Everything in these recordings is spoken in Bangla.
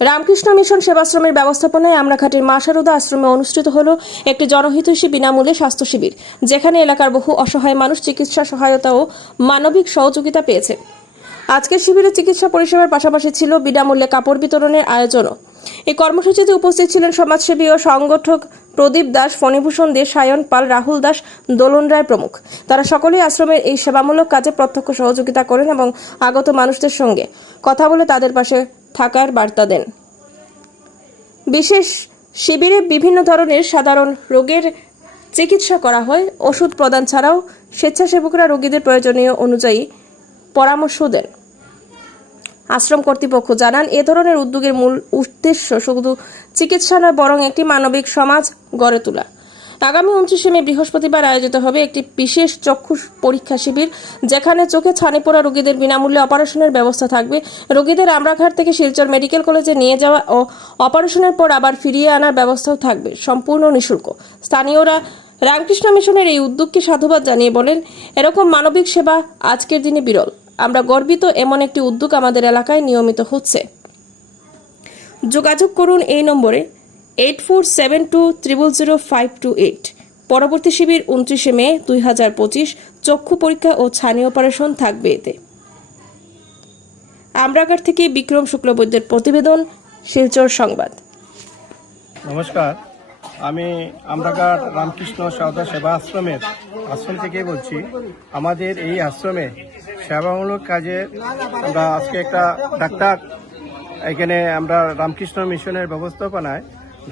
রামকৃষ্ণ মিশন সেবাশ্রমের ব্যবস্থাপনায় আমরাঘাটের মা সারদা আশ্রমে অনুষ্ঠিত হল একটি জনহিতৈষী বিনামূল্যে স্বাস্থ্য শিবির, যেখানে এলাকার বহু অসহায় মানুষ চিকিৎসা সহায়তা ও মানবিক সহযোগিতা পেয়েছে। আজকের শিবিরে চিকিৎসা পরিষেবার পাশাপাশি ছিল বিনামূল্যে কাপড় বিতরণের আয়োজনও। এই কর্মসূচিতে উপস্থিত ছিলেন সমাজসেবী ও সংগঠক প্রদীপ দাস, ফণীভূষণ দে, সায়ন পাল, রাহুল দাস, দোলন রায় প্রমুখ। তারা সকলেই আশ্রমের এই সেবামূলক কাজে প্রত্যক্ষ সহযোগিতা করেন এবং আগত মানুষদের সঙ্গে কথা বলে তাদের পাশে থাকার বার্তা দেন। বিশেষ শিবিরে বিভিন্ন ধরনের সাধারণ রোগের চিকিৎসা করা হয়। ওষুধ প্রদান ছাড়াও স্বেচ্ছাসেবকরা রোগীদের প্রয়োজনীয় অনুযায়ী পরামর্শ দেন। আশ্রম কর্তৃপক্ষ জানান, এ ধরনের উদ্যোগের মূল উদ্দেশ্য শুধু চিকিৎসা নয়, বরং একটি মানবিক সমাজ গড়ে তোলা। আগামী উনত্রিশে মে বৃহস্পতিবার আয়োজিত হবে একটি বিশেষ চক্ষু পরীক্ষা শিবির, যেখানে চোখে ছানে পড়া রোগীদের বিনামূল্যে অপারেশনের ব্যবস্থা থাকবে। রোগীদের আমরাঘাট থেকে শিলচর মেডিকেল কলেজে নিয়ে যাওয়া ও অপারেশনের পর আবার ফিরিয়ে আনার ব্যবস্থাও থাকবে, সম্পূর্ণ নিঃশুল্ক। স্থানীয়রা রামকৃষ্ণ মিশনের এই উদ্যোগকে সাধুবাদ জানিয়ে বলেন, এরকম মানবিক সেবা আজকের দিনে বিরল। আমরা গর্বিত এমন একটি উদ্যোগ আমাদের এলাকায় নিয়মিত হচ্ছে। যোগাযোগ করুন এই নম্বরে eight four seven two triple zero five two eight পরবর্তী শিবির উনত্রিশে মে দুই হাজার পঁচিশ। চক্ষু পরীক্ষা ও ছানি অপারেশন থাকবে এতে। আমরাঘাট থেকে বিক্রম শুক্লবৈদ্যের প্রতিবেদন, শিলচর সংবাদ। নমস্কার। আমি আমরাঘাট রামকৃষ্ণ সারদা সেবা আশ্রমের আশ্রম থেকে বলছি, আমাদের এই আশ্রমে সেবামূলক কাজে আমরা আজকে একটা ডাক্তার, এখানে আমরা রামকৃষ্ণ মিশনের ব্যবস্থাপনায়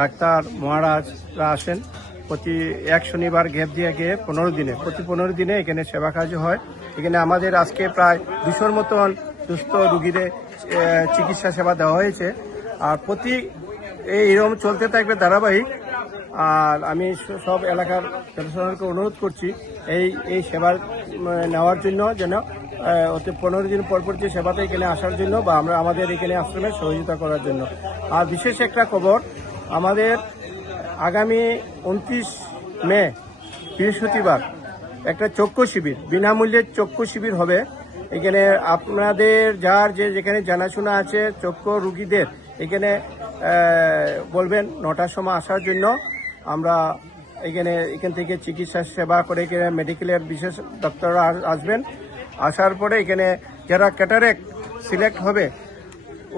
ডাক্তার মহারাজরা আসেন। প্রতি এক শনিবার গ্যাপ দিয়ে গিয়ে পনেরো দিনে, প্রতি পনেরো দিনে এখানে সেবা কাজ হয়। এখানে আমাদের আজকে প্রায় দুশোর মতন সুস্থ রুগীদের চিকিৎসা সেবা দেওয়া হয়েছে। আর প্রতি এই এরকম চলতে থাকবে ধারাবাহিক। আর আমি সব এলাকার জনসাধারণকে অনুরোধ করছি, এই এই সেবার নেওয়ার জন্য যেন অতি পনেরো দিন পর পর যে সেবাতে এখানে আসার জন্য বা আমরা আমাদের এখানে আশ্রমে সহযোগিতা করার জন্য। আর বিশেষ একটা খবর আমাদের আগামী উনত্রিশ মে, বৃহস্পতিবার একটা চক্ষু শিবির, বিনামূল্যে চক্ষু শিবির হবে। এখানে আপনাদের যার যে যেখানে জানাশোনা আছে, চক্ষু রুগীদের, এখানে বলবেন নটার সময় আসার জন্য। আমরা এখানে, এখান থেকে চিকিৎসা সেবা করে এখানে মেডিকেলের বিশেষ ডক্টররা আসবেন। আসার পরে এখানে যারা ক্যাটারেক সিলেক্ট হবে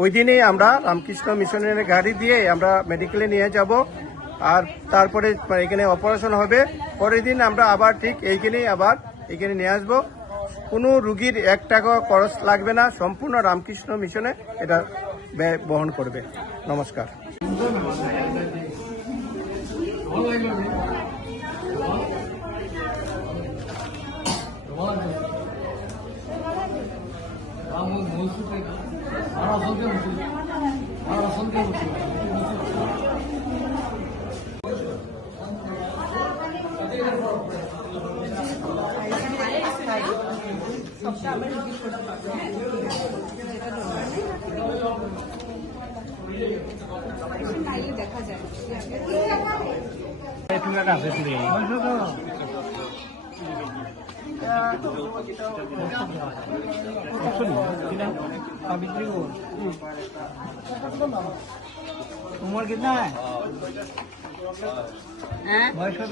ওই দিনেই আমরা রামকৃষ্ণ মিশনের গাড়ি দিয়ে আমরা মেডিকেলে নিয়ে যাব। আর তারপরে এখানে অপারেশন হবে। পরের দিন আমরা আবার ঠিক এইখানেই আবার এখানে নিয়ে আসব। কোনো রুগীর এক টাকা খরচ লাগবে না। সম্পূর্ণ রামকৃষ্ণ মিশনে এটা ব্যয় বহন করবে। নমস্কার। 알아 성경 알아 성경 দেখা যায় দেখা যায় उम्र कितना है बयस कत